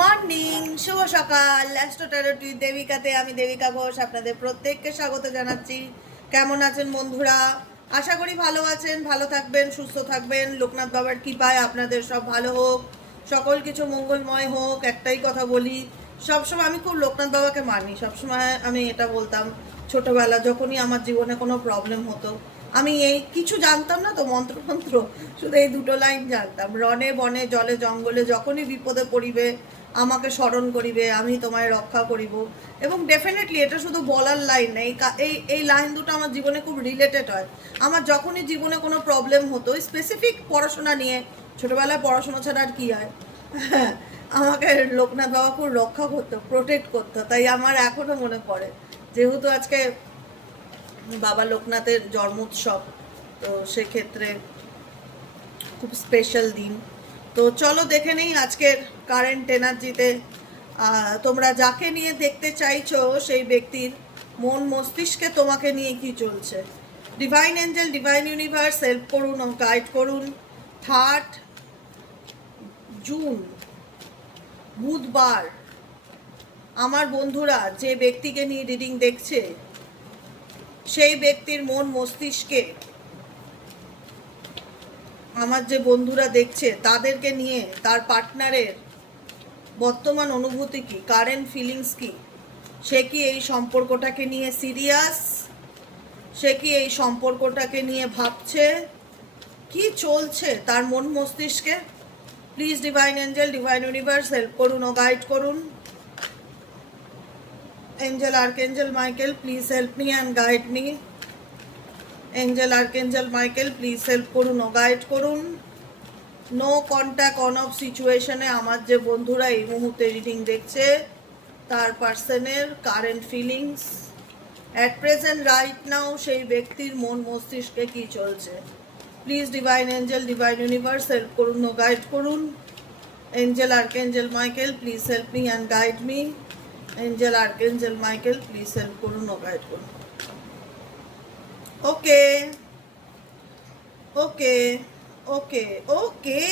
Morning, শুভ সকাল। Astro tarot with দেবিকাতে আমি দেবিকা ঘোষ আপনাদের প্রত্যেককে স্বাগত জানাচ্ছি। কেমন আছেন বন্ধুরা? আশা করি ভালো আছেন, ভালো থাকবেন, সুস্থ থাকবেন। লোকনাথ বাবার কৃপায় আপনাদের সব ভালো হোক, সকল কিছু মঙ্গলময় হোক। একটাই কথা বলি, সবসময় আমি খুব লোকনাথ বাবাকে মানি। সবসময় আমি এটা বলতাম, ছোটবেলা যখনই আমার জীবনে কোনো প্রবলেম হতো, আমি এই কিছু জানতাম না তো, মন্ত্র শুধু এই দুটো লাইন জানতাম, রণে বনে জলে জঙ্গলে যখনই বিপদে পড়িবে আমাকে স্মরণ করিবে, আমি তোমায় রক্ষা করিব। এবং ডেফিনেটলি এটা শুধু বলার লাইন না, এই এই লাইন দুটো আমার জীবনে খুব রিলেটেড হয়। আমার যখনই জীবনে কোনো প্রবলেম হতো, স্পেসিফিক পড়াশোনা নিয়ে, ছোটোবেলায় পড়াশোনা ছাড়া আর কী হয়, আমাকে লোকনাথ বাবা খুব রক্ষা করতো, প্রোটেক্ট করতো। তাই আমার এখনও মনে পড়ে, যেহেতু আজকে বাবা লোকনাথের জন্মোৎসব, তো সেক্ষেত্রে খুব স্পেশাল দিন। তো চলো দেখে নেই আজকের কারেন্ট এনার্জিতে তোমরা যাকে নিয়ে দেখতে চাইছো সেই ব্যক্তির মন মস্তিষ্কে তোমাকে নিয়ে কি চলছে। Divine angel, divine universe help করুন ও গাইড করুন। 3 জুন বুধবার আমার বন্ধুরা যে ব্যক্তিকে নিয়ে রিডিং দেখছে সেই ব্যক্তির মন মস্তিষ্কে, আমার যে বন্ধুরা দেখছে তাদেরকে নিয়ে, তার পার্টনারের বর্তমান অনুভূতি কি, কারেন্ট ফিলিংস কি, সে কি এই সম্পর্কটাকে নিয়ে সিরিয়াস, সে কি এই সম্পর্কটাকে নিয়ে ভাবছে, কি চলছে তার মন মস্তিষ্কে। Please divine angel, divine universe help করুন ও গাইড করুন। Angel archangel Michael, please help me and guide me. Angel archangel Michael, please help করুন ও গাইড করুন। নো কন্ট্যাক্ট অন অফ সিচুয়েশনে আমার যে বন্ধুরা এই মুহূর্তে রিডিং দেখছে তার পার্সনের current feelings at present right now, সেই ব্যক্তির মন মস্তিষ্কে কি চলছে। Please divine angel, divine universe help করুন ও গাইড করুন। Angel archangel Michael, please help me and guide me. Angel archangel Michael, please help করুন ও গাইড করুন। ওকে ওকে ওকে ওকে,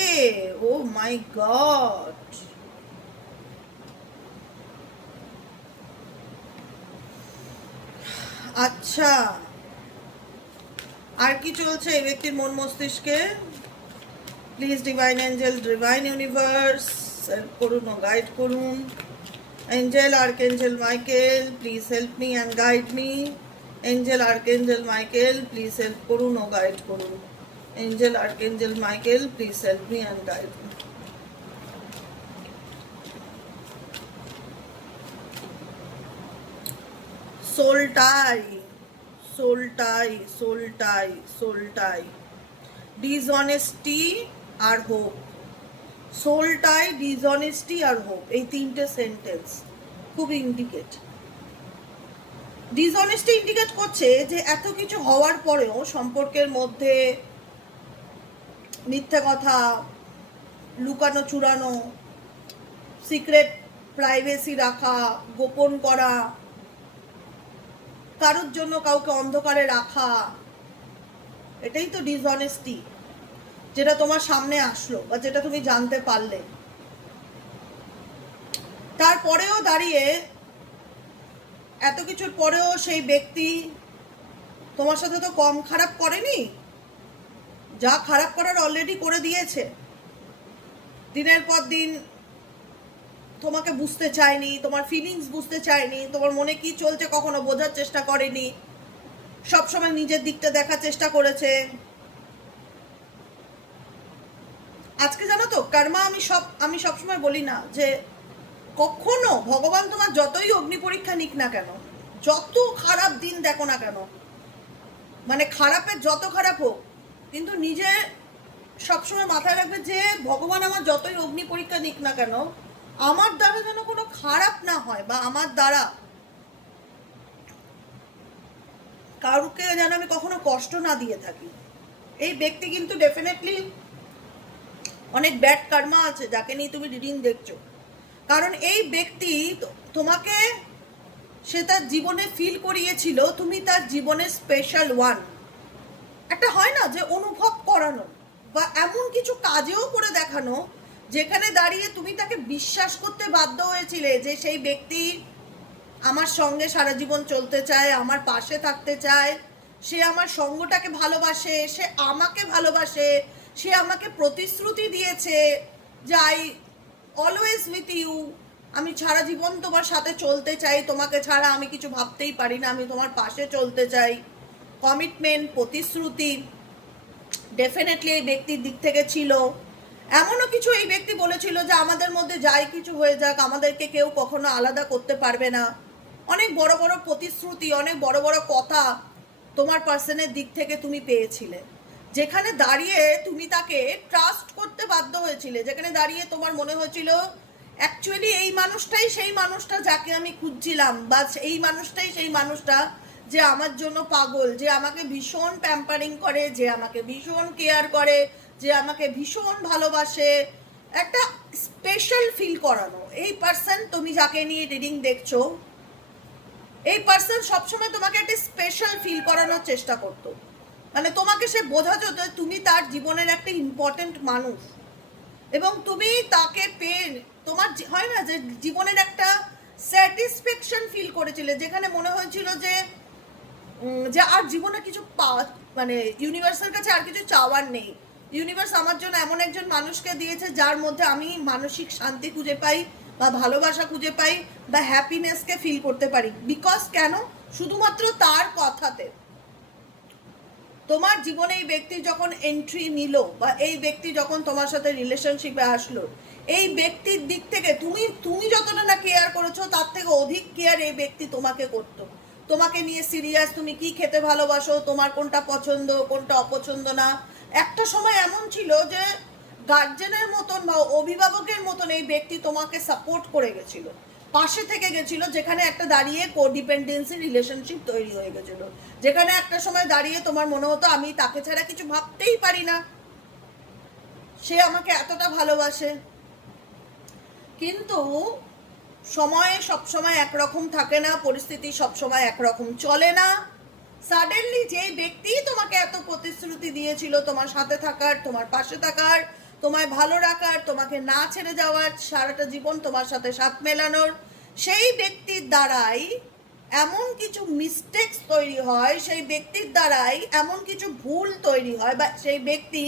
ও মাই গড, আচ্ছা আর কি চলছে এই ব্যক্তির মন মস্তিষ্কে। Please divine angel, divine universe help করুন ও গাইড করুন। Angel archangel Michael, please help me and guide me. Angel archangel Michael, please help করুন ও গাইড করুন। Angel archangel Michael, please help me and guide me. Soul tie soul tie soul tie soul tie, dishonesty আর hope. Soul tie, dishonesty আর hope, এই তিনটে sentence খুব indicate. Dishonesty indicate করছে যে এত কিছু হওয়ার পরেও সম্পর্কের মধ্যে মিথ্যে কথা, লুকানো চুরানো, সিক্রেট প্রাইভেসি রাখা, গোপন করা, কারোর জন্য কাউকে অন্ধকারে রাখা, এটাই তো ডিসঅনেস্টি, যেটা তোমার সামনে আসলো বা যেটা তুমি জানতে পারলে। তারপরেও দাঁড়িয়ে, এত কিছুর পরেও সেই ব্যক্তি তোমার সাথে তো কম খারাপ করেনি, যা খারাপ করার অলরেডি করে দিয়েছে। দিনের পর দিন তোমাকে বুঝতে চায়নি, তোমার ফিলিংস বুঝতে চায়নি, তোমার মনে কি চলছে কখনো বোঝার চেষ্টা করেনি, সবসময় নিজের দিকটা দেখার চেষ্টা করেছে। আজকে জানো তো কর্মা, আমি সবসময় বলি না যে কখনো ভগবান তোমার যতই অগ্নি পরীক্ষা নিক না কেন, যত খারাপ দিন দেখো না কেন, মানে খারাপের যত খারাপ হোক, কিন্তু নিজে সবসময় মাথায় রাখবে যে ভগবান আমার যতই অগ্নি পরীক্ষা নিক না কেন, আমার দ্বারা যেন কোনো খারাপ না হয়, বা আমার দ্বারা কারুকে যেন আমি কখনো কষ্ট না দিয়ে থাকি। এই ব্যক্তি কিন্তু ডেফিনেটলি অনেক ব্যাড কর্মা আছে যাকে নিয়ে তুমি রিডিং দেখছো। কারণ এই ব্যক্তি তোমাকে, সে তার জীবনে ফিল করিয়েছিল তুমি তার জীবনের স্পেশাল ওয়ান। একটা হয় না যে অনুভব করানো, বা এমন কিছু কাজেও করে দেখানো যেখানে দাঁড়িয়ে তুমি তাকে বিশ্বাস করতে বাধ্য হয়েছিলে যে সেই ব্যক্তি আমার সঙ্গে সারা জীবন চলতে চায়, আমার পাশে থাকতে চায়, সে আমার সঙ্গটাকে ভালোবাসে, সে আমাকে ভালোবাসে, সে আমাকে প্রতিশ্রুতি দিয়েছে যে আই অলওয়েজ উইথ ইউ, আমি সারা জীবন তোমার সাথে চলতে চাই, তোমাকে ছাড়া আমি কিছু ভাবতেই পারি না, আমি তোমার পাশে চলতে চাই। কমিটমেন্ট, প্রতিশ্রুতি ডেফিনেটলি এই ব্যক্তির দিক থেকে ছিল। এমনও কিছু এই ব্যক্তি বলেছিল যে আমাদের মধ্যে যাই কিছু হয়ে যাক, আমাদেরকে কেউ কখনো আলাদা করতে পারবে না। অনেক বড় বড় প্রতিশ্রুতি, অনেক বড় বড় কথা তোমার পার্সনের দিক থেকে তুমি পেয়েছিলে, যেখানে দাঁড়িয়ে তুমি তাকে ট্রাস্ট করতে বাধ্য হয়েছিলে, যেখানে দাঁড়িয়ে তোমার মনে হয়েছিল অ্যাকচুয়ালি এই মানুষটাই সেই মানুষটা যাকে আমি খুঁজছিলাম, বা এই মানুষটাই সেই মানুষটা যে আমার জন্য পাগল, যে আমাকে ভীষণ প্যাম্পারিং করে, যে আমাকে ভীষণ কেয়ার করে, যে আমাকে ভীষণ ভালোবাসে, একটা স্পেশাল ফিল করানো। এই পার্সন, তুমি যাকে নিয়ে রিডিং দেখছো, এই পার্সন সবসময় তোমাকে একটা স্পেশাল ফিল করানোর চেষ্টা করতো। মানে তোমাকে সে বোঝাতো যে তুমি তার জীবনের একটা ইম্পর্টেন্ট মানুষ, এবং তুমি তাকে পেয়ে তোমার হয় না যে জীবনের একটা স্যাটিসফ্যাকশন ফিল করেছিলে, যেখানে মনে হয়েছিল যে আর জীবনে কিছু পাওয়া, মানে ইউনিভার্সের কাছে আর কিছু চাওয়ার নেই। ইউনিভার্স আমার জন্য এমন একজন মানুষকে দিয়েছে যার মধ্যে আমি মানসিক শান্তি খুঁজে পাই, বা ভালোবাসা খুঁজে পাই, বা হ্যাপিনেসকে ফিল করতে পারি। বিকজ কেন? শুধুমাত্র তার কথাতে। তোমার জীবনে এই ব্যক্তি যখন এন্ট্রি নিল, বা এই ব্যক্তি যখন তোমার সাথে রিলেশনশিপে আসলো, এই ব্যক্তির দিক থেকে তুমি যতটা না কেয়ার করেছো, তার থেকে অধিক কেয়ার এই ব্যক্তি তোমাকে করতো। তোমাকে নিয়ে সিরিয়াস, তুমি কি খেতে ভালোবাসো, তোমার কোনটা পছন্দ, কোনটা অপছন্দ না। একটা সময় এমন ছিল যে গার্জেনের মতন বা অভিভাবকের মতন এই ব্যক্তি তোমাকে সাপোর্ট করে গেছিল, পাশে থেকে গেছিল, যেখানে একটা দাঁড়িয়ে কোডিপেন্ডেন্সি রিলেশনশিপ তৈরি হয়ে গেছিল, যেখানে একটা সময় দাঁড়িয়ে তোমার মনে হতো আমি তাকে ছাড়া কিছু ভাবতেই পারি না, সে আমাকে এতটা ভালোবাসে। কিন্তু সময় সবসময় একরকম থাকে না, পরিস্থিতি সবসময় একরকম চলে না। সাডেনলি যেই ব্যক্তি তোমাকে এত প্রতিশ্রুতি দিয়েছিল তোমার সাথে থাকার, তোমার পাশে থাকার, তোমায় ভালো রাখার, তোমাকে না ছেড়ে যাওয়ার, সারাটা জীবন তোমার সাথে সাথ মেলানোর, সেই ব্যক্তির দ্বারাই এমন কিছু মিস্টেকস তৈরি হয়, সেই ব্যক্তির দ্বারাই এমন কিছু ভুল তৈরি হয়, বা সেই ব্যক্তি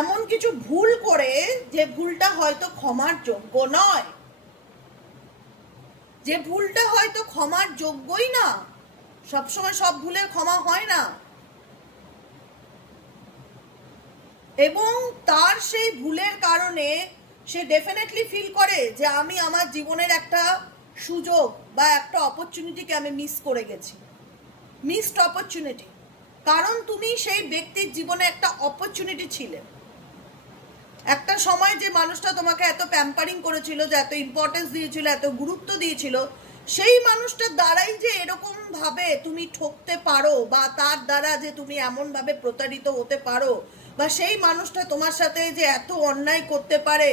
এমন কিছু ভুল করে যে ভুলটা হয়তো ক্ষমার যোগ্য নয়, যে ভুলটা হয়তো ক্ষমার যোগ্যই না। সবসময় সব ভুলের ক্ষমা হয় না, এবং তার সেই ভুলের কারণে সে ডেফিনেটলি ফিল করে যে আমি আমার জীবনের একটা সুযোগ বা একটা অপরচুনিটিকে আমি মিস করে গেছি, মিসড অপরচুনিটি। কারণ তুমি সেই ব্যক্তির জীবনে একটা অপরচুনিটি ছিলে। একটা সময় যে মানুষটা তোমাকে এত প্যাম্পারিং করেছিল, যে এত ইম্পর্টেন্স দিয়েছিল, এত গুরুত্ব দিয়েছিল, সেই মানুষটার দ্বারাই যে এরকম ভাবে তুমি ঠকতে পারো, বা তার দ্বারা যে তুমি এমন ভাবে প্রতারিত হতে পারো, বা সেই মানুষটা তোমার সাথে যে এত অন্যায় করতে পারে,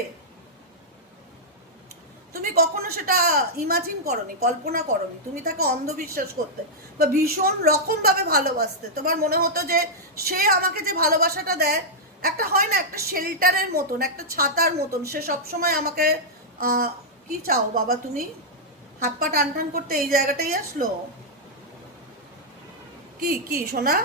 তুমি কখনো সেটা ইমাজিন করনি, কল্পনা করনি। তুমি তাকে অন্ধবিশ্বাস করতে, বা ভীষণ রকম ভাবে ভালোবাসতে। তোমার মনে হতো যে সে আমাকে যে ভালোবাসাটা দেয়, একটা হয় না একটা শেল্টারের মতন, একটা ছাতার মতন, সে সবসময় আমাকে কি চাও বাবা তুমি? হাত পা টান টান করতে এই জায়গাটাই আসলো, কি কি সোনা?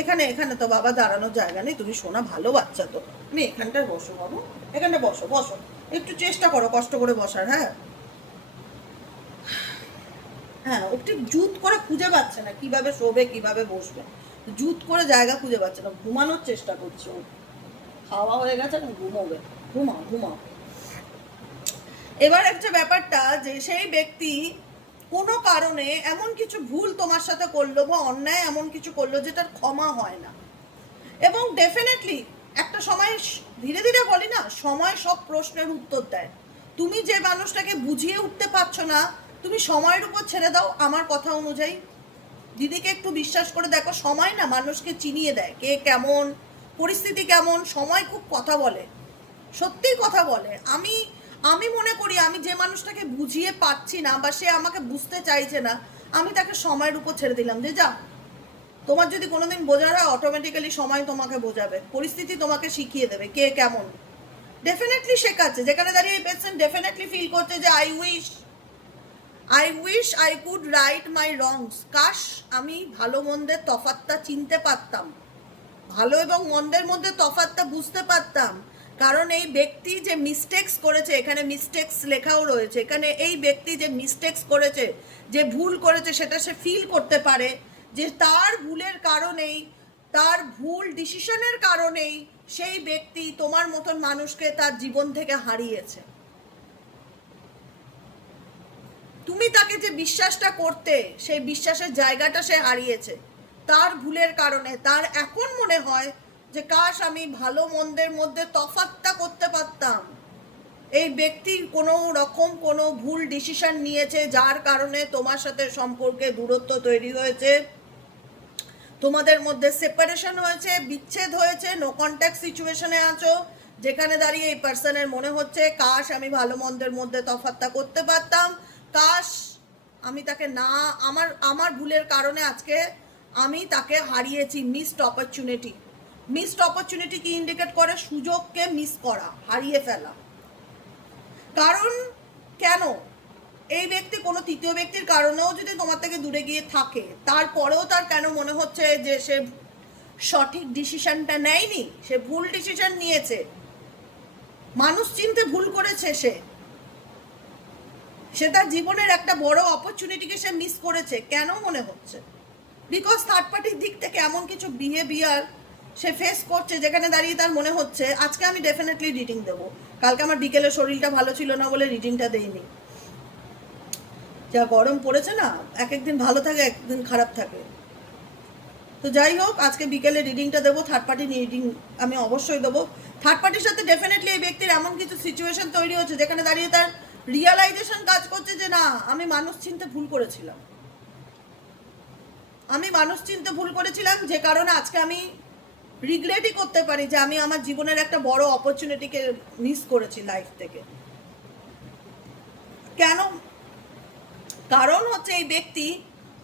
এখানে এখানে তো বাবা দাঁড়ানোর জায়গা নেই, তুমি সোনা ভালো বাচ্চা তো, তুমি এখানটায় বসো বাবু, এখানটা বসো বসো, একটু চেষ্টা করো কষ্ট করে বসার। হ্যাঁ হ্যাঁ, একটু জুত করে খুঁজে পাচ্ছে না কিভাবে শোবে, কিভাবে বসবে, জুত করে জায়গা খুঁজে পাচ্ছে না, ঘুমানোর চেষ্টা করছে। খাওয়া হয়ে গেছে, ঘুমোবে, ঘুমাও ঘুমাও। এবার একটা ব্যাপারটা যে সেই ব্যক্তি কোনো কারণে এমন কিছু ভুল তোমার সাথে করলো, বা অন্যায় এমন কিছু করলো যেটার ক্ষমা হয় না, এবং ডেফিনেটলি একটা সময় ধীরে ধীরে বলি না, সময় সব প্রশ্নের উত্তর দেয়। তুমি যে মানুষটাকে বুঝিয়ে উঠতে পারছো না, তুমি সময়ের উপর ছেড়ে দাও। আমার কথা অনুযায়ী দিদিকে একটু বিশ্বাস করে দেখো, সময় না মানুষকে চিনিয়ে দেয়, কে কেমন, পরিস্থিতি কেমন। সময় খুব কথা বলে, সত্যি কথা বলে। আমি মনে করি আমি যে মানুষটাকে বুঝিয়ে পাচ্ছি না, বা সে আমাকে বুঝতে চাইছে না, আমি তাকে সময়ের উপর ছেড়ে দিলাম যে যা, তোমার যদি কোনোদিন বোঝার হয়, অটোমেটিক্যালি সময় তোমাকে বোঝাবে, পরিস্থিতি তোমাকে শিখিয়ে দেবে কে কেমন। ডেফিনেটলি শেখাচ্ছে, যেখানে দাঁড়িয়ে এই পার্সন ডেফিনেটলি ফিল করছে যে I wish I could right my wrongs. কাশ আমি ভালো মন্দের তফাৎটা চিনতে পারতাম, ভালো এবং মন্দের মধ্যে তফাৎটা বুঝতে পারতাম। কারণ এই ব্যক্তি যে মিস্টেক্স করেছে, এখানে মিস্টেক্স লেখাও রয়েছে, এখানে এই ব্যক্তি যে মিস্টেক্স করেছে, যে ভুল করেছে, সেটা সে ফিল করতে পারে যে তার ভুলের কারণেই, তার ভুল ডিসিশনের কারণেই সেই ব্যক্তি তোমার মতন মানুষকে তার জীবন থেকে হারিয়েছে। তুমি তাকে যে বিশ্বাসটা করতে, সেই বিশ্বাসের জায়গাটা সে হারিয়েছে তার ভুলের কারণে। তার এখন মনে হয় যে কাশ আমি ভালো মন্দের মধ্যে তফাৎটা করতে পারতাম। এই ব্যক্তি কোনো রকম কোনো ভুল ডিসিশন নিয়েছে, যার কারণে তোমার সাথে সম্পর্কে দূরত্ব তৈরি হয়েছে, তোমাদের মধ্যে সেপারেশন হয়েছে, বিচ্ছেদ হয়েছে, নো কন্ট্যাক্ট সিচুয়েশনে আছো, যেখানে দাঁড়িয়ে এই পার্সনের মনে হচ্ছে কাশ আমি ভালো মন্দের মধ্যে তফাৎটা করতে পারতাম, কাশ আমি তাকে না, আমার ভুলের কারণে আজকে আমি তাকে হারিয়েছি। Missed opportunity. মিসড অপরচুনিটি কি ইন্ডিকেট করে? সুযোগকে মিস করা, হারিয়ে ফেলা। কারণ কেন? এই ব্যক্তি কোনো তৃতীয় ব্যক্তির কারণেও যদি তোমার থেকে দূরে গিয়ে থাকে, তারপরেও তার কেন মনে হচ্ছে যে সে সঠিক ডিসিশনটা নেয়নি, সে ভুল ডিসিশন নিয়েছে, মানুষ চিনতে ভুল করেছে, সে তার জীবনের একটা বড় অপরচুনিটিকে সে মিস করেছে। কেন মনে হচ্ছে? বিকজ থার্ড পার্টির দিক থেকে এমন কিছু বিহেভিয়ার সে ফেস করছে, যেখানে দাঁড়িয়ে তার মনে হচ্ছে আজকে আমি ডেফিনেটলি রিডিং দেবো, কালকে আমার বিকেলে শরীরটা ভালো ছিল না বলে রিডিংটা দেইনি। যা গরম পড়েছে না, এক একদিন ভালো থাকে, একদিন খারাপ থাকে। তো যাই হোক, আজকে বিকেলে রিডিংটা দেবো, থার্ড পার্টি রিডিং আমি অবশ্যই দেবো। থার্ড পার্টির সাথে ডেফিনেটলি এই ব্যক্তির এমন কিছু সিচুয়েশন তৈরি হচ্ছে, যেখানে দাঁড়িয়ে তার রিয়ালাইজেশন কাজ করছে যে না, আমি মানুষ চিনতে ভুল করেছিলাম, আমি মানুষ চিনতে ভুল করেছিলাম, যে কারণে আজকে আমি রিগ্রেটই করতে পারি যে আমি আমার জীবনের একটা বড় অপরচুনিটিকে মিস করেছি লাইফ থেকে। কেন? কারণ হচ্ছে এই ব্যক্তি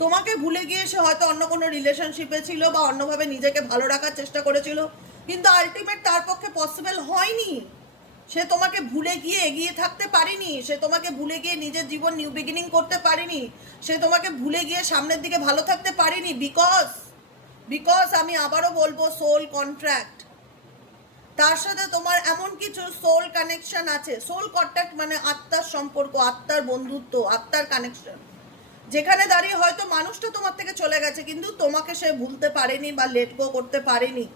তোমাকে ভুলে গিয়ে সে হয়তো অন্য কোনো রিলেশনশিপে ছিল বা অন্যভাবে নিজেকে ভালো রাখার চেষ্টা করেছিল, কিন্তু আলটিমেট তার পক্ষে পসিবল হয়নি। সে তোমাকে ভুলে গিয়ে এগিয়ে থাকতে পারেনি, সে তোমাকে ভুলে গিয়ে নিজের জীবন নিউ বিগিনিং করতে পারেনি, সে তোমাকে ভুলে গিয়ে সামনের দিকে ভালো থাকতে পারেনি। বিকজ আমি আবারও বলবো, সোল কন্ট্রাক্ট, তার সাথে তোমার এমন কিছু সোল কানেকশন আছে। সোল কন্ট্যাক্ট মানে আত্মার সম্পর্ক, আত্মার বন্ধুত্ব, আত্মার কানেকশন, যেখানে দাঁড়িয়ে হয়তো মানুষটা তোমার থেকে চলে গেছে, কিন্তু তোমাকে সে ভুলতে পারেনি বা লেট গো করতে পারেনি।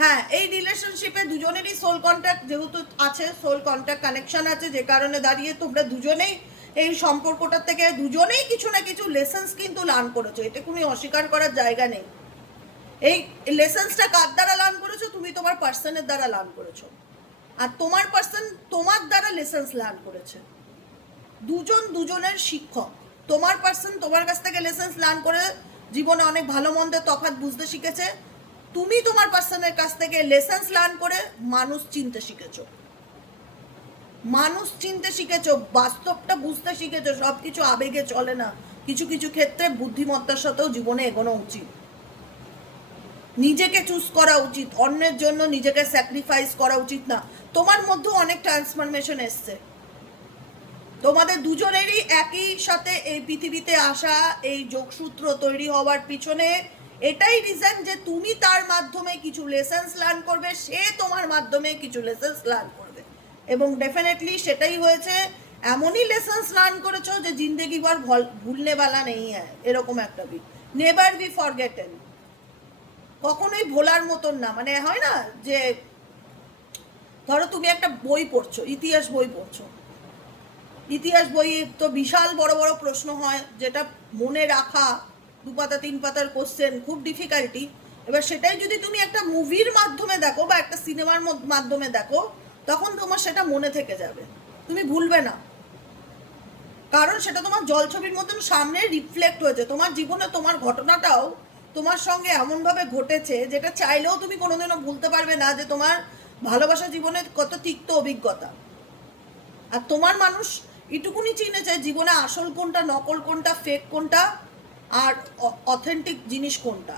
হ্যাঁ, এই রিলেশনশিপে দুজনেরই সোল কন্ট্যাক্ট যেহেতু আছে, সোল কন্ট্যাক্ট কানেকশন আছে, যে কারণে দাঁড়িয়ে তোমরা দুজনেই এই সম্পর্কটার থেকে দুজনেই কিছু না কিছু লেসেন্স কিন্তু লার্ন করেছো, এটা কোনো অস্বীকার করার জায়গা নেই। এই লেসেন্সটা কার দ্বারা লার্ন করেছো? তুমি তোমার পার্সনের দ্বারা লার্ন করেছো, আর তোমার পার্সন তোমার দ্বারা লেসেন্স লার্ন করেছে। দুজন দুজনের শিক্ষক। তোমার পার্সন তোমার কাছ থেকে লেসেন্স লার্ন করে জীবনে অনেক ভালো মন্দের তফাৎ বুঝতে শিখেছে, তুমি তোমার পার্সনের কাছ থেকে লেসেন্স লার্ন করে মানুষ চিনতে শিখেছো, মানুষ চিনতে শিখেছো, বাস্তবটা বুঝতে শিখেছো। সব কিছু আবেগে চলে না, কিছু কিছু ক্ষেত্রে বুদ্ধিমত্তার সাথেও জীবনে এগোনো উচিত, নিজেকে চুজ করা উচিত, অন্যের জন্য নিজেকে স্যাক্রিফাইস করা উচিত না। তোমার মধ্যেও অনেক ট্রান্সফরমেশন এসছে, তোমাদের দুজনেরই একই সাথে এই পৃথিবীতে আসা, এই যোগসূত্র তৈরি হওয়ার পিছনে এটাই রিজন যে তুমি তার মাধ্যমে কিছু লেসেন্স লার্ন করবে, সে তোমার মাধ্যমে কিছু লেসেন্স লার্ন করবে, এবং ডেফিনেটলি সেটাই হয়েছে। এমনই লেসেন্স লার্ন করেছো যে জিন্দেগি বার ভুলনে वाला নেই হ্যাঁ, এরকম একটা নেভার বি ফরগেটেন, কখনোই ভোলার মতন না। মানে হয় না যে ধরো তুমি একটা বই পড়ছো, ইতিহাস বই পড়ছো, ইতিহাস বই তো বিশাল বড় বড় প্রশ্ন হয়, যেটা মনে রাখা 2 পাতা 3 পাতার কোশ্চেন, খুব ডিফিকাল্টি। এবার সেটাই যদি তুমি একটা মুভির মাধ্যমে দেখো বা একটা সিনেমার মাধ্যমে দেখো, তখন তোমার সেটা মনে থেকে যাবে, তুমি ভুলবে না, কারণ সেটা তোমার জলছবির মতন সামনে রিফ্লেক্ট হয়েছে। তোমার জীবনে তোমার ঘটনাটাও তোমার সঙ্গে এমনভাবে ঘটেছে যেটা চাইলেও তুমি কোনোদিনও ভুলতে পারবে না, যে তোমার ভালোবাসা জীবনে কত তিক্ত অভিজ্ঞতা। আর তোমার মানুষ এটুকুনি চিনেছে জীবনে আসল কোনটা, নকল কোনটা, ফেক কোনটা, আর অথেন্টিক জিনিস কোনটা।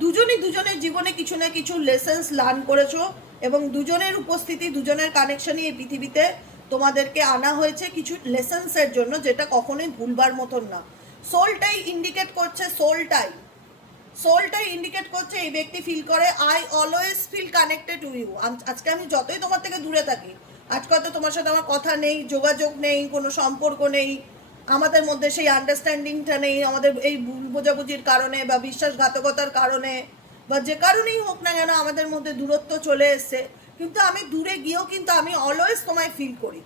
দুজনেই দুজনের জীবনে কিছু না কিছু লেসেন্স লার্ন করেছো, এবং দুজনের উপস্থিতি, দুজনের কানেকশনই এই পৃথিবীতে তোমাদেরকে আনা হয়েছে কিছু লেসন্সের জন্য, যেটা কখনোই ভুলবার মতন না। সোলটাই ইন্ডিকেট করছে, সোলটাই ইন্ডিকেট করছে এই ব্যক্তি ফিল করে I always feel connected to you. আজকে আমি যতই তোমার থেকে দূরে থাকি, আজকে হয়তো তোমার সাথে আমার কথা নেই, যোগাযোগ নেই, কোনো সম্পর্ক নেই, আমাদের মধ্যে সেই আন্ডারস্ট্যান্ডিংটা নেই, আমাদের এই ভুল বোঝাবুঝির কারণে বা বিশ্বাসঘাতকতার কারণে বা যে কারণেই হোক না কেন আমাদের মধ্যে দূরত্ব চলে এসছে, কিন্তু আমি দূরে গিয়েও কিন্তু আমি অলওয়েজ তোমায় ফিল করি।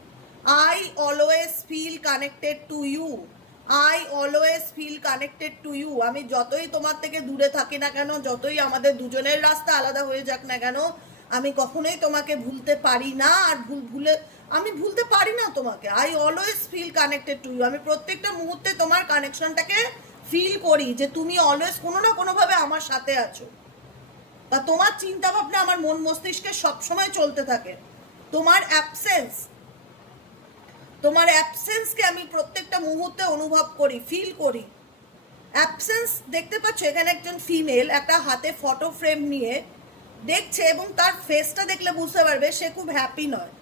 I always feel connected to you, I always feel connected to you. আমি যতই তোমার থেকে দূরে থাকি না কেন, যতই আমাদের দুজনের রাস্তা আলাদা হয়ে যাক না কেন, আমি কখনোই তোমাকে ভুলতে পারি না। আর আমি ভুলতে পারি না তোমাকে। I always feel connected to you. আমি প্রত্যেকটা মুহূর্তে তোমার কানেকশনটাকে ফিল করি যে তুমি অলওয়েজ কোনো না কোনোভাবে আমার সাথে আছো, বা তোমার চিন্তা ভাবনা আমার মন মস্তিষ্কে সবসময় চলতে থাকে। তোমার অ্যাবসেন্সকে আমি প্রত্যেকটা মুহূর্তে অনুভব করি, ফিল করি। অ্যাবসেন্স দেখতে পাচ্ছ, এখানে একজন ফিমেল একটা হাতে ফটো ফ্রেম নিয়ে দেখছে এবং তার ফেসটা দেখলে বুঝতে পারবে সে খুব হ্যাপি নয়।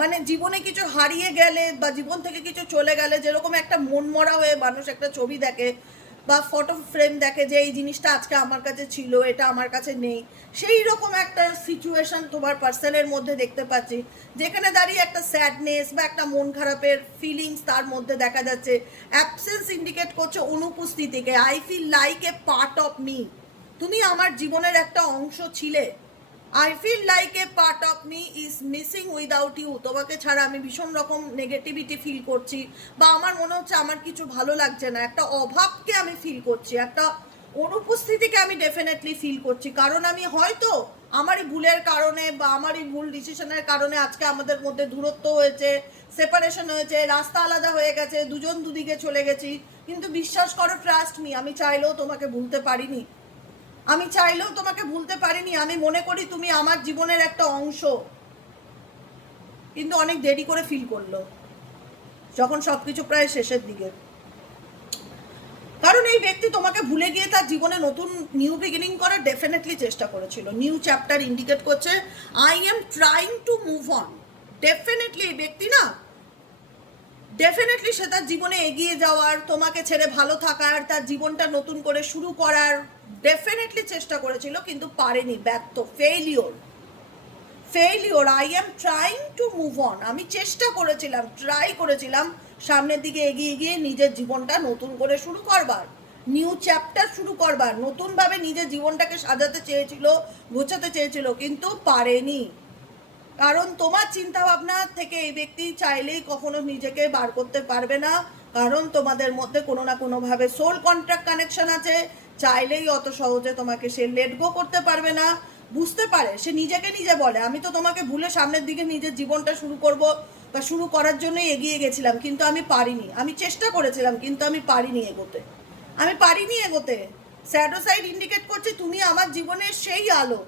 মানে জীবনে কিছু হারিয়ে গেলে বা জীবন থেকে কিছু চলে গেলে যেরকম একটা মন মরা হয়ে মানুষ একটা ছবি দেখে বা ফটো ফ্রেম দেখে যে এই জিনিসটা আজকে আমার কাছে ছিল, এটা আমার কাছে নেই, সেই রকম একটা সিচুয়েশন তোমার পার্সনের মধ্যে দেখতে পাচ্ছি, যেখানে দাঁড়িয়ে একটা স্যাডনেস বা একটা মন খারাপের ফিলিংস তার মধ্যে দেখা যাচ্ছে। অ্যাবসেন্স ইন্ডিকেট করছে অনুপস্থিতিকে। I feel like a part of me, তুমি আমার জীবনের একটা অংশ ছিলে। I feel like a part of me is missing without you. তোমাকে ছাড়া আমি ভীষণ রকম নেগেটিভিটি ফিল করছি, বা আমার মনে হচ্ছে আমার কিছু ভালো লাগছে না, একটা অভাবকে আমি ফিল করছি, একটা অনুপস্থিতিকে আমি ডেফিনেটলি ফিল করছি। কারণ আমি হয়তো আমারই ভুলের কারণে বা আমারই ভুল ডিসিশনের কারণে আজকে আমাদের মধ্যে দূরত্ব হয়েছে, সেপারেশন হয়েছে, রাস্তা আলাদা হয়ে গেছে, দুজন দুদিকে চলে গেছি। কিন্তু বিশ্বাস করো, ট্রাস্ট মি, আমি চাইলেও তোমাকে ভুলতে পারিনি, আমি চাইলেও তোমাকে ভুলতে পারিনি। আমি মনে করি তুমি আমার জীবনের একটা অংশ, কিন্তু অনেক দেরি করে ফিল করলো যখন সবকিছু প্রায় শেষের দিকে। কারণ এই ব্যক্তি তোমাকে ভুলে গিয়ে তার জীবনে নতুন নিউ বিগিনিং করার ডেফিনেটলি চেষ্টা করেছিল। নিউ চ্যাপ্টার ইন্ডিকেট করছে I am trying to move on. Definitely এই ব্যক্তি না, ডেফিনেটলি সে তার জীবনে এগিয়ে যাওয়ার, তোমাকে ছেড়ে ভালো থাকার, তার জীবনটা নতুন করে শুরু করার ডেফিনেটলি চেষ্টা করেছিল, কিন্তু পারেনি, ব্যর্থ, failure. I am trying to move on. আমি চেষ্টা করেছিলাম, ট্রাই করেছিলাম সামনের দিকে এগিয়ে গিয়ে নিজের জীবনটা নতুন করে শুরু করবার, নিউ চ্যাপ্টার শুরু করবার, নতুনভাবে নিজের জীবনটাকে সাজাতে চেয়েছিল, গোছাতে চেয়েছিল, কিন্তু পারেনি। কারণ তোমার চিন্তা ভাবনা থেকে এই ব্যক্তি চাইলেই কখনো নিজেকে বার করতে পারবে না, কারণ তোমাদের মধ্যে কোনো না কোনোভাবে সোল কন্ট্রাক্ট কানেকশন আছে। চাইলেই অত সহজে তোমাকে সে লেট গো করতে পারবে না। বুঝতে পারে, সে নিজেকে নিজে বলে আমি তো তোমাকে ভুলে সামনের দিকে নিজের জীবনটা শুরু করব বা শুরু করার জন্যই এগিয়ে গেছিলাম, কিন্তু আমি পারিনি। আমি চেষ্টা করেছিলাম কিন্তু আমি পারিনি এগোতে। শ্যাডো সাইড ইন্ডিকেট করছে তুমি আমার জীবনের সেই আলো,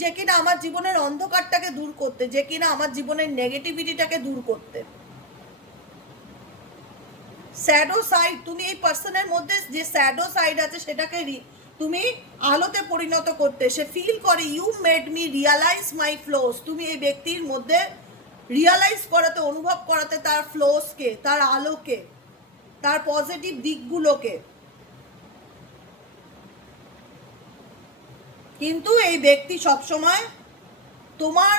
যে কিনা আমার জীবনের অন্ধকারটাকে দূর করতে, যে কিনা আমার জীবনের নেগেটিভিটিটাকে দূর করতে। শ্যাডো সাইড, তুমি এই পার্সনের মধ্যে যে শ্যাডো সাইড আছে সেটাকে তুমি আলোতে পরিণত করতে। সে ফিল করে you made me realise my flaws. তুমি এই ব্যক্তির মধ্যে রিয়ালাইজ করাতে, অনুভব করাতে তার ফ্লোসকে, তার আলোকে, তার পজিটিভ দিকগুলোকে। কিন্তু এই ব্যক্তি সবসময় তোমার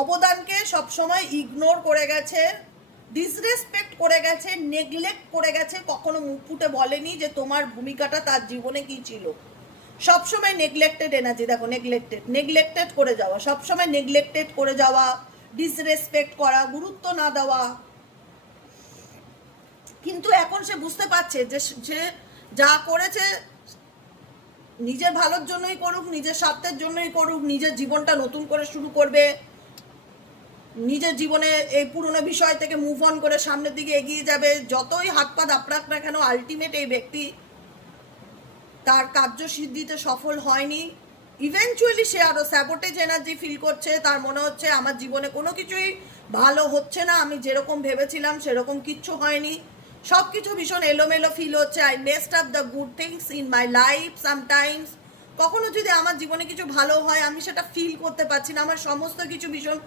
অবদানকে সবসময় ইগনোর করে গেছে, ডিসরেসপেক্ট করে গেছে, নেগলেক্ট করে গেছে। কখনো মুখ ফুটে বলেনি যে তোমার ভূমিকাটা তার জীবনে কি ছিল। সবসময় নেগলেক্টেড এনার্জি, দেখো নেগলেক্টেড করে যাওয়া, সবসময় নেগলেক্টেড করে যাওয়া, ডিসরেসপেক্ট করা, গুরুত্ব না দেওয়া। কিন্তু এখন সে বুঝতে পারছে যে সে যা করেছে নিজের ভালোর জন্যই করুক, নিজের স্বার্থের জন্যই করুক, নিজের জীবনটা নতুন করে শুরু করবে, নিজের জীবনে এই পুরনো বিষয় থেকে মুভ অন করে সামনের দিকে এগিয়ে যাবে। যতই হাত পা দাপড়াক না কেন, আলটিমেট এই ব্যক্তি তার কার্যসিদ্ধিতে সফল হয়নি। ইভেনচুয়ালি সে আরও স্যাবোটেজ এনার্জি ফিল করছে। তার মনে হচ্ছে আমার জীবনে কোনো কিছুই ভালো হচ্ছে না, আমি যেরকম ভেবেছিলাম সেরকম কিচ্ছু হয়নি, সব কিছু ভীষণ এলোমেলো ফিল হচ্ছে। I messed up the good things in my life sometimes. কখনো যদি আমার জীবনে কিছু ভালো হয় আমি সেটা ফিল করতে পারছি না, আমার সমস্ত কিছু ভীষণ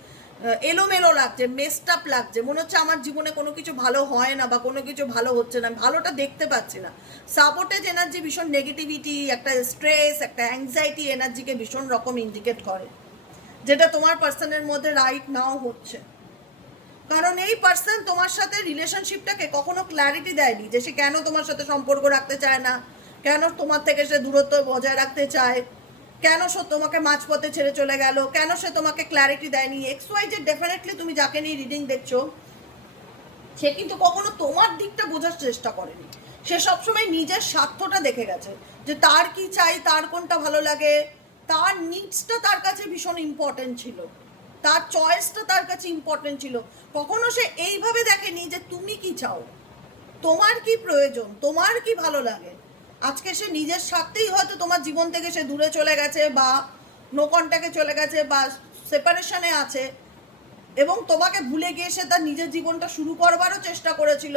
এলোমেলো লাগছে, মেসড আপ লাগছে, মনে হচ্ছে আমার জীবনে কোনো কিছু ভালো হয় না বা কোনো কিছু ভালো হচ্ছে না, ভালোটা দেখতে পাচ্ছি না। সাপোর্টেজ এনার্জি ভীষণ নেগেটিভিটি, একটা স্ট্রেস, একটা অ্যাংজাইটি এনার্জিকে ভীষণ রকম ইন্ডিকেট করে, যেটা তোমার পার্সনের মধ্যে রাইট নাও হচ্ছে। কারণ এই পার্সন তোমার সাথে রিলেশনশিপটাকে কখনো ক্ল্যারিটি দেয়নি যে সে কেন তোমার সাথে সম্পর্ক রাখতে চায় না, কেন তোমার থেকে সে দূরত্ব বজায় রাখতে চায়, কেন সে তোমাকে মাঝপথে ছেড়ে চলে গেল, কেন সে তোমাকে ক্ল্যারিটি দেয়নি। এক্স ওয়াই যে ডেফিনেটলি তুমি যাকে নিয়ে রিডিং দেখছো সে কিন্তু কখনো তোমার দিকটা বোঝার চেষ্টা করেনি, সে সবসময় নিজের স্বার্থটা দেখে গেছে, যে তার কি চাই, তার কোনটা ভালো লাগে, তার নিডসটা তার কাছে ভীষণ ইম্পর্টেন্ট ছিল, তার চয়েসটা তার কাছে ইম্পর্টেন্ট ছিল। কখনো সে এইভাবে দেখেনি যে তুমি কি চাও, তোমার কি প্রয়োজন, তোমার কি ভালো লাগে। আজকে সে নিজের স্বার্থেই হয়তো তোমার জীবন থেকে সে দূরে চলে গেছে বা নো কন্ট্যাক্টে চলে গেছে বা সেপারেশনে আছে, এবং তোমাকে ভুলে গিয়ে সে তার নিজের জীবনটা শুরু করবারও চেষ্টা করেছিল,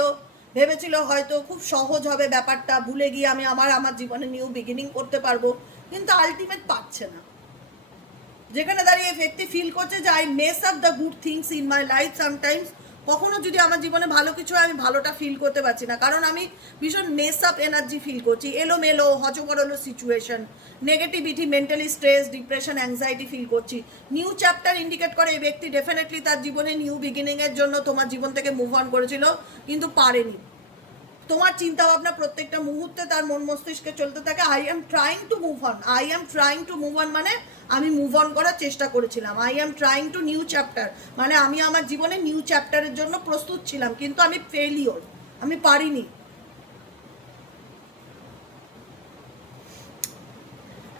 ভেবেছিল হয়তো খুব সহজ হবে ব্যাপারটা, ভুলে গিয়ে আমি আমার জীবনে নিউ বিগিনিং করতে পারবো, কিন্তু আলটিমেট পারছে না। যেখানে দাঁড়িয়ে ব্যক্তি ফিল করছে যে I mace up the good things in my life sometimes. কখনো যদি আমার জীবনে ভালো কিছু হয় আমি ভালোটা ফিল করতে পারছি না, কারণ আমি ভীষণ মেস আপ এনার্জি ফিল করছি, এলোমেলো হজবরলো situation, negativity, mentally stress, depression, anxiety feel করছি। নিউ চ্যাপ্টার ইন্ডিকেট করে এই ব্যক্তি ডেফিনেটলি তার জীবনে নিউ বিগিনিংয়ের জন্য তোমার জীবন থেকে মুভ অন করেছিল, কিন্তু পারেনি। তোমার চিন্তা ভাবনা প্রত্যেকটা মুহূর্তে তার মন মস্তিষ্কে চলতে থাকে, I am trying to move on, I am trying to move on, মানে আমি মুভ অন করার চেষ্টা করেছিলাম, I am trying to new chapter, মানে আমি আমার জীবনে নিউ চ্যাপ্টারের জন্য প্রস্তুত ছিলাম, কিন্তু আমি ফেলিওর, আমি পারিনি।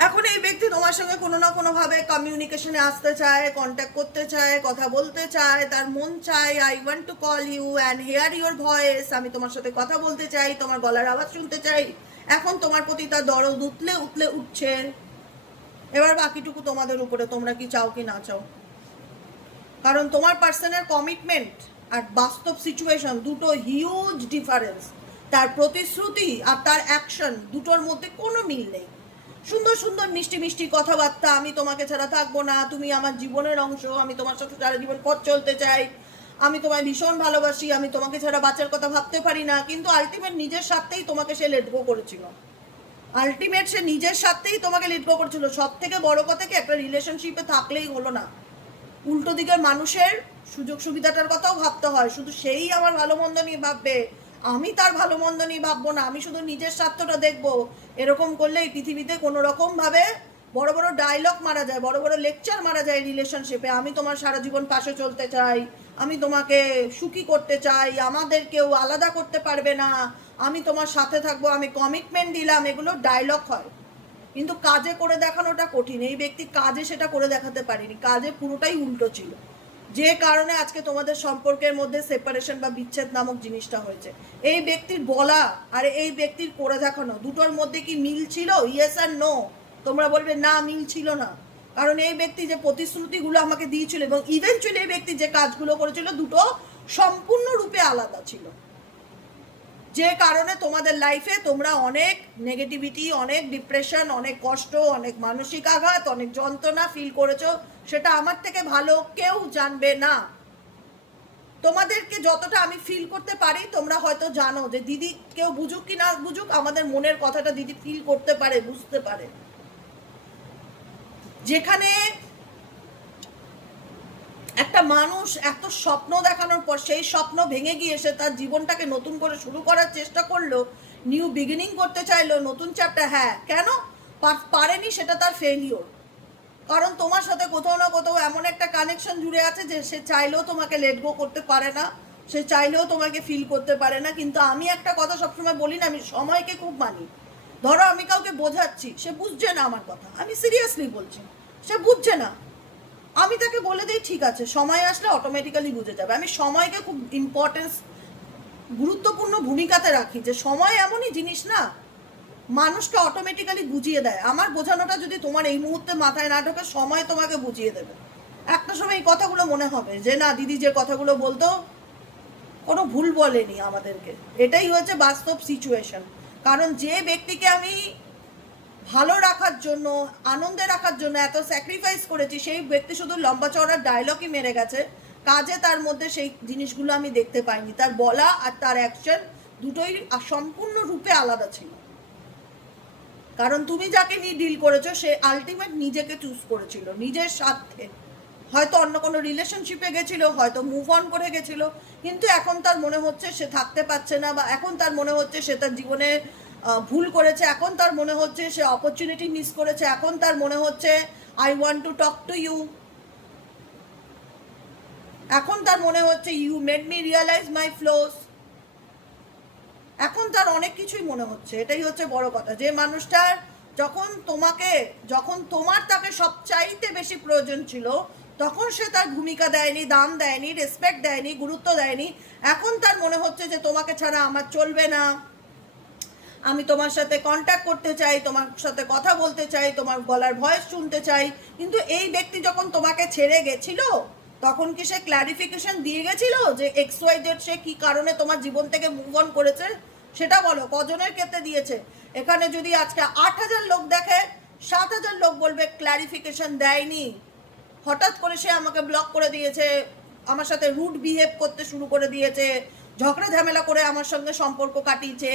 এখন এই ব্যক্তি তোমার সঙ্গে কোনো না কোনোভাবে কমিউনিকেশনে আসতে চায়, কন্ট্যাক্ট করতে চায়, কথা বলতে চায়, তার মন চায় I want to call you and hear your voice, আমি তোমার সাথে কথা বলতে চাই, তোমার গলার আওয়াজ শুনতে চাই। এখন তোমার প্রতি তার দরদ উতলে উতলে উঠছে। এবার বাকিটুকু তোমাদের উপরে, তোমরা কি চাও কি না চাও। কারণ তোমার পার্সনের কমিটমেন্ট আর বাস্তব সিচুয়েশন দুটো হিউজ ডিফারেন্স, তার প্রতিশ্রুতি আর তার অ্যাকশন দুটোর মধ্যে কোনো মিল নেই। সুন্দর সুন্দর মিষ্টি মিষ্টি কথাবার্তা, আমি তোমাকে ছাড়া থাকবো না, তুমি আমার জীবনের অংশ, আমি তোমার সাথে সারা জীবন পথ চলতে চাই, আমি তোমায় ভীষণ ভালোবাসি, আমি তোমাকে ছাড়া বাচ্চার কথা ভাবতে পারি না, কিন্তু আলটিমেট নিজের স্বার্থেই তোমাকে সে লেট গো করেছিল, আলটিমেট সে নিজের স্বার্থেই তোমাকে লেট গো করেছিল। সব থেকে বড় কথা কি, একটা রিলেশনশিপে থাকলেই হলো না, উল্টো দিকের মানুষের সুযোগ সুবিধাটার কথাও ভাবতে হয়। শুধু সেই আমার ভালো মন্দ নিয়ে ভাববে, আমি তার ভালো মন্দ নিয়ে ভাববো না, আমি শুধু নিজের স্বার্থটা দেখবো, এরকম করলে এই পৃথিবীতে কোনো রকম ভাবে বড় বড় ডায়লগ মারা যায়, বড় বড় লেকচার মারা যায় রিলেশনশিপে। আমি তোমার সারা জীবন পাশে চলতে চাই, আমি তোমাকে সুখী করতে চাই, আমাদের কেউ আলাদা করতে পারবে না, আমি তোমার সাথে থাকবো, আমি কমিটমেন্ট দিলাম, এগুলো ডায়লগ হয়, কিন্তু কাজে করে দেখানোটা কঠিন। এই ব্যক্তি কাজে সেটা করে দেখাতে পারেনি, কাজে পুরোটাই উল্টো ছিল, যে কারণে আজকে তোমাদের সম্পর্কের মধ্যে সেপারেশন বা বিচ্ছেদ নামক জিনিসটা হয়েছে। এই ব্যক্তির বলা আর এই ব্যক্তির করে দেখানো দুটোর মধ্যে কি মিল ছিল? ইয়েস আর নো। তোমরা বলবে না, মিল ছিল না, কারণ এই ব্যক্তি যে প্রতিশ্রুতিগুলো আমাকে দিয়েছিল এবং ইভেনচুয়ালি এই ব্যক্তি যে কাজগুলো করেছিল দুটো সম্পূর্ণরূপে আলাদা ছিল, যে কারণে তোমাদের লাইফে তোমরা অনেক নেগেটিভিটি, অনেক ডিপ্রেশন, অনেক কষ্ট, অনেক মানসিক আঘাত, অনেক যন্ত্রণা ফিল করেছো। সেটা আমার থেকে ভালো কেউ জানবে না। তোমাদেরকে যতটা আমি ফিল করতে পারি, তোমরা হয়তো জানো যে দিদি কেউ বুঝুক কি না বুঝুক, আমাদের মনের কথাটা দিদি ফিল করতে পারে, বুঝতে পারে। যেখানে একটা মানুষ এত স্বপ্ন দেখানোর পর সেই স্বপ্ন ভেঙে গিয়ে সে তার জীবনটাকে নতুন করে শুরু করার চেষ্টা করলো, নিউ বিগিনিং করতে চাইলো, নতুন চ্যাপ্টার। হ্যাঁ, কেন পারেনি? সেটা তার ফেলিওর। কারণ তোমার সাথে কোথাও না কোথাও এমন একটা কানেকশন জুড়ে আছে যে সে চাইলেও তোমাকে লেট গো করতে পারে না, সে চাইলেও তোমাকে ফিল করতে পারে না। কিন্তু আমি একটা কথা সবসময় বলি না, আমি সময়কে খুব মানি। ধরো আমি কাউকে বোঝাচ্ছি, সে বুঝছে না আমার কথা, আমি সিরিয়াসলি বলছি, সে বুঝছে না, আমি তাকে বলে দিই ঠিক আছে, সময় আসলে অটোমেটিক্যালি বুঝে যাবে। আমি সময়কে খুব ইম্পর্টেন্স, গুরুত্বপূর্ণ ভূমিকাতে রাখি, যে সময় এমনই জিনিস না, মানুষকে অটোমেটিক্যালি বুঝিয়ে দেয়। আমার বোঝানোটা যদি তোমার এই মুহূর্তে মাথায় না ঢোকে, সময় তোমাকে বুঝিয়ে দেবে। একটা সময় এই কথাগুলো মনে হবে যে না, দিদি যে কথাগুলো বলতো কোনো ভুল বলেনি আমাদেরকে। এটাই হচ্ছে বাস্তব সিচুয়েশন। কারণ যে ব্যক্তিকে আমি ভালো রাখার জন্য, আনন্দে রাখার জন্য এত স্যাক্রিফাইস করেছি, সেই ব্যক্তি শুধু লম্বা চওড়ার ডায়লগই মেরে গেছে, কাজে তার মধ্যে সেই জিনিসগুলো আমি দেখতে পাইনি। তার বলা আর তার অ্যাকশন দুটোই সম্পূর্ণরূপে আলাদা ছিল। কারণ তুমি যাকে নিয়ে ডিল করেছো সে আলটিমেট নিজেকে চুজ করেছিল নিজের স্বার্থে। হয়তো অন্য কোনো রিলেশনশিপে গেছিল, হয়তো মুভ অন করে গেছিল, কিন্তু এখন তার মনে হচ্ছে সে থাকতে পারছে না, বা এখন তার মনে হচ্ছে সে তার জীবনে ভুল করেছে, এখন তার মনে হচ্ছে সে অপরচুনিটি মিস করেছে, এখন তার মনে হচ্ছে I want to talk to you, এখন তার মনে হচ্ছে you made me realise my flaws. এখন তার অনেক কিছুই মনে হচ্ছে। এটাই হচ্ছে বড় কথা, যে মানুষটার যখন তোমার তাকে সবচাইতে বেশি প্রয়োজন ছিল, তখন সে তার ভূমিকা দেয়নি, দাম দেয়নি, রেসপেক্ট দেয়নি, গুরুত্ব দেয়নি। এখন তার মনে হচ্ছে যে তোমাকে ছাড়া আমার চলবে না, আমি তোমার সাথে কন্ট্যাক্ট করতে চাই, তোমার সাথে কথা বলতে চাই, তোমার গলার ভয়েস শুনতে চাই। কিন্তু এই ব্যক্তি যখন তোমাকে ছেড়ে গেছিল, তখন কি সে ক্ল্যারিফিকেশন দিয়ে গেছিল যে XYZ সে কি কারণে তোমার জীবন থেকে মুভ অন করেছে? সেটা বলো, কজনের ক্ষেত্রে দিয়েছে? এখানে যদি আজকে 8,000 লোক দেখে, 7,000 লোক বলবে ক্ল্যারিফিকেশন দেয়নি, হঠাৎ করে সে আমাকে ব্লক করে দিয়েছে, আমার সাথে রুড বিহেভ করতে শুরু করে দিয়েছে, ঝগড়া ঝামেলা করে আমার সঙ্গে সম্পর্ক কাটিয়েছে।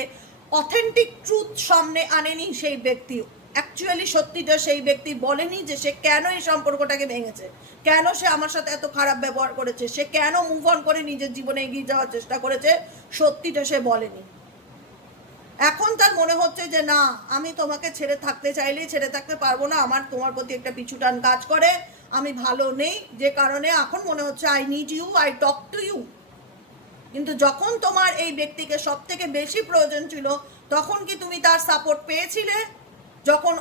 অথেন্টিক ট্রুথ সামনে আনেনি সেই ব্যক্তি, অ্যাকচুয়ালি সত্যিটা সেই ব্যক্তি বলেনি যে সে কেন এই সম্পর্কটাকে ভেঙেছে, কেন সে আমার সাথে এত খারাপ ব্যবহার করেছে, সে কেন মুভ অন করে নিজের জীবনে এগিয়ে যাওয়ার চেষ্টা করেছে, সত্যিটা সে বলেনি। এখন তার মনে হচ্ছে যে না, আমি তোমাকে ছেড়ে থাকতে চাইলেই ছেড়ে থাকতে পারবো না, আমার তোমার প্রতি একটা পিছুটান কাজ করে, আমি ভালো নেই, যে কারণে এখন মনে হচ্ছে I need you, I talk to you. কিন্তু যখন তোমার এই ব্যক্তিকে সব থেকে বেশি প্রয়োজন ছিল, তখন কি তুমি তার সাপোর্ট পেয়েছিলে? যখন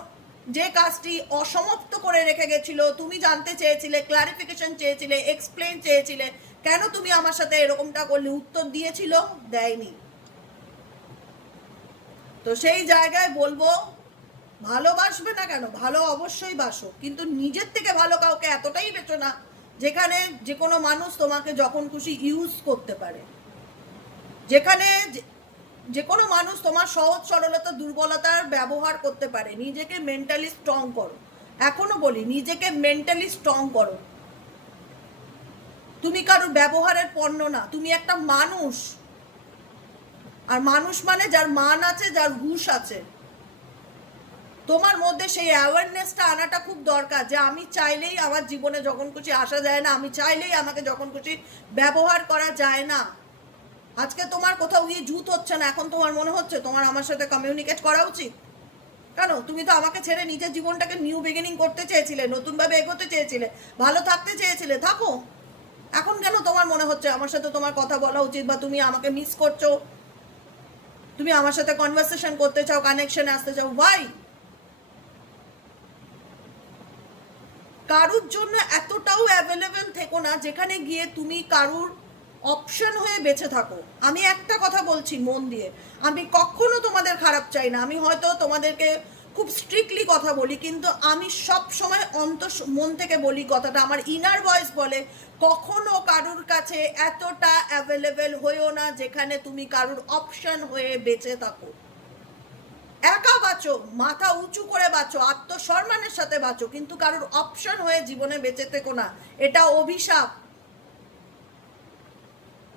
যে কাজটি অসমাপ্ত করে রেখে গেছিল, তুমি জানতে চেয়েছিলে, ক্লারিফিকেশন চেয়েছিলে, এক্সপ্লেন চেয়েছিলে, কেন তুমি আমার সাথে এরকমটা করলে, উত্তর দিয়েছিল? দেয়নি। তো সেই জায়গায় বলবো, ভালোবাসবে না কেন, ভালো অবশ্যই বাসো, কিন্তু নিজের থেকে ভালো কাউকে এতটাই বেচো না যেখানে যে কোনো মানুষ তোমাকে যখন খুশি ইউজ করতে পারে, যেখানে যে কোনো মানুষ তোমার সহজ সরলতা দুর্বলতার ব্যবহার করতে পারে। নিজেকে মেন্টালি স্ট্রং করো, এখনো বলি নিজেকে মেন্টালি স্ট্রং করো। তুমি কারোর ব্যবহারের পণ্য না, তুমি একটা মানুষ। আর মানুষ মানে যার মান আছে, যার হুঁশ আছে। তোমার মধ্যে সেই অ্যাওয়ারনেসটা আনাটা খুব দরকার, যে আমি চাইলেই আমার জীবনে যখন খুশি আসা যায় না, আমি চাইলেই আমাকে যখন খুশি ব্যবহার করা যায় না। আজকে তোমার কোথাও গিয়ে জুত হচ্ছে না, এখন তোমার মনে হচ্ছে তোমার আমার সাথে কমিউনিকেট করা উচিত। কেন? তুমি তো আমাকে ছেড়ে নিজের জীবনটাকে নিউ বিগিনিং করতে চেয়েছিলে, নতুনভাবে এগোতে চেয়েছিলে, ভালো থাকতে চেয়েছিলে, থাকো। এখন কেন তোমার মনে হচ্ছে আমার সাথে তোমার কথা বলা উচিত, বা তুমি আমাকে মিস করছো, তুমি আমার সাথে কনভারসেশন করতে চাও, কানেকশনে আসতে চাও? ওয়াই? কারুর জন্য এতটাও অ্যাভেলেবেল থেকো না যেখানে গিয়ে তুমি কারুর অপশন হয়ে বেঁচে থাকো। আমি একটা কথা বলছি মন দিয়ে, আমি কখনো তোমাদের খারাপ চাই না, আমি হয়তো তোমাদেরকে খুব স্ট্রিক্টলি কথা বলি, কিন্তু আমি সব সময় মন থেকে বলি কথাটা, আমার ইনার ভয়েস বলে, কখনো কারুর কাছে এতটা অ্যাভেলেবেল হয়েও না যেখানে তুমি কারুর অপশন হয়ে বেঁচে থাকো। একা বাঁচো, মাথা উঁচু করে বাঁচো, আত্মসম্মানের সাথে বাঁচো, কিন্তু কারোর অপশন হয়ে জীবনে বেঁচে থেকো না, এটা অভিশাপ।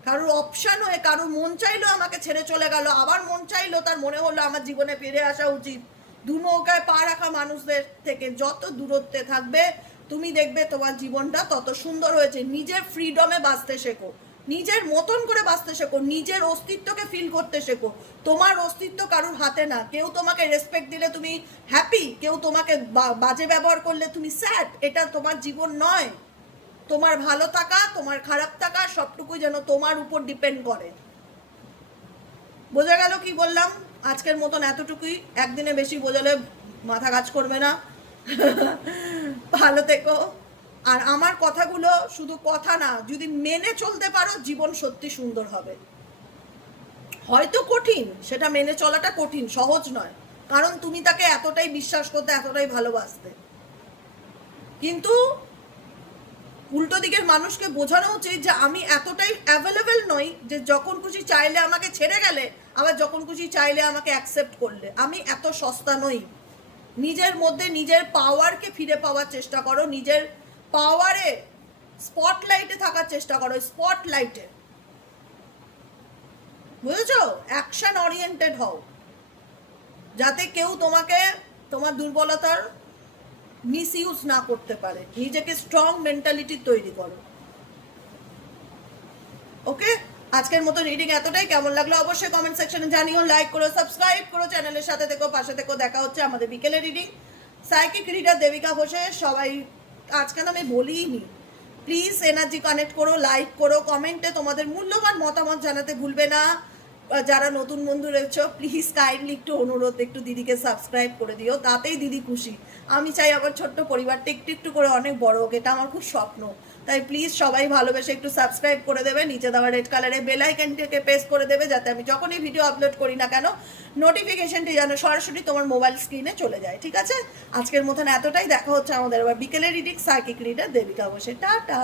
কারোর অপশন হয়ে, কারোর মন চাইলো আমাকে ছেড়ে চলে গেল, আবার মন চাইলো, তার মনে হলো আমার জীবনে ফিরে আসা উচিত। দু নৌকায় পা রাখা মানুষদের থেকে যত দূরত্বে থাকবে, তুমি দেখবে তোমার জীবনটা তত সুন্দর হয়েছে। নিজের ফ্রিডমে বাঁচতে শেখো, নিজের মতন করে বাঁচতে শেখো, নিজের অস্তিত্বকে ফিল করতে শেখো। তোমার অস্তিত্ব কারুর হাতে না। কেউ তোমাকে রেসপেক্ট দিলে তুমি হ্যাপি, কেউ তোমাকে বাজে ব্যবহার করলে তুমি স্যাড, এটা তোমার জীবন নয়। তোমার ভালো থাকা, তোমার খারাপ থাকা, সবটুকুই যেন তোমার উপর ডিপেন্ড করে। বোঝা গেল কি বললাম? আজকের মতন এতটুকুই, একদিনে বেশি বোঝালে মাথা কাজ করবে না। ভালো থেকো। আর আমার কথাগুলো শুধু কথা না, যদি মেনে চলতে পারো, জীবন সত্যি সুন্দর হবে। হয়তো কঠিন, সেটা মেনে চলাটা কঠিন, সহজ নয়, কারণ তুমি তাকে এতটাই বিশ্বাস করতে, এতটাই ভালোবাসতে। কিন্তু উল্টো দিকের মানুষকে বোঝানো উচিত যে আমি এতটাই অ্যাভেলেবেল নই যে যখন খুশি চাইলে আমাকে ছেড়ে গেলে, আবার যখন খুশি চাইলে আমাকে অ্যাকসেপ্ট করলে। আমি এত সস্তা নই। নিজের মধ্যে নিজের পাওয়ারকে ফিরে পাওয়ার চেষ্টা করো, নিজের পাওয়ারে স্পটলাইটে থাকার চেষ্টা করো, স্পটলাইটে, বুঝেছো? অ্যাকশন ওরিয়েন্টেড হও, যাতে কেউ তোমাকে তোমার দুর্বলতার মিস ইউজ না করতে পারে। নিজেকে স্ট্রং মেন্টালিটি তৈরি করো। ওকে, আজকের মতো রিডিং এতটাই। কেমন লাগলো অবশ্যই কমেন্ট সেকশনে জানিও, লাইক করো, সাবস্ক্রাইব করো, চ্যানেলের সাথে থেকো, পাশে থেকো। দেখা হচ্ছে আমাদের বিকেলে রিডিং। সাইকিক রিডার দেবিকা ঘোষের সবাই আজকাল আমি বলিনি, প্লিজ এনার্জি কানেক্ট করো, লাইক করো, কমেন্টে তোমাদের মূল্যবান মতামত জানাতে ভুলবে না। যারা নতুন বন্ধু রয়েছে প্লিজ কাইন্ডলি একটু অনুরোধ, একটু দিদিকে সাবস্ক্রাইব করে দিও, তাতেই দিদি খুশি। আমি চাই আবার ছোট্ট পরিবারটা একটু একটু করে অনেক বড় হোক, এটা আমার খুব স্বপ্ন। তাই প্লিজ সবাই ভালোবেসে একটু সাবস্ক্রাইব করে দেবে, নিচে দেওয়া রেড কালারের বেল আইকনটিকে প্রেস করে দেবে, যাতে আমি যখনই ভিডিও আপলোড করি না কেন নোটিফিকেশনটি যেন সরাসরি তোমার মোবাইল স্ক্রিনে চলে যায়। ঠিক আছে, আজকের মতন এতটাই। দেখা হচ্ছে আমাদের আবার বিকেলের রিডিং সাইকিক রিডার দেবিকা বসে। টাটা।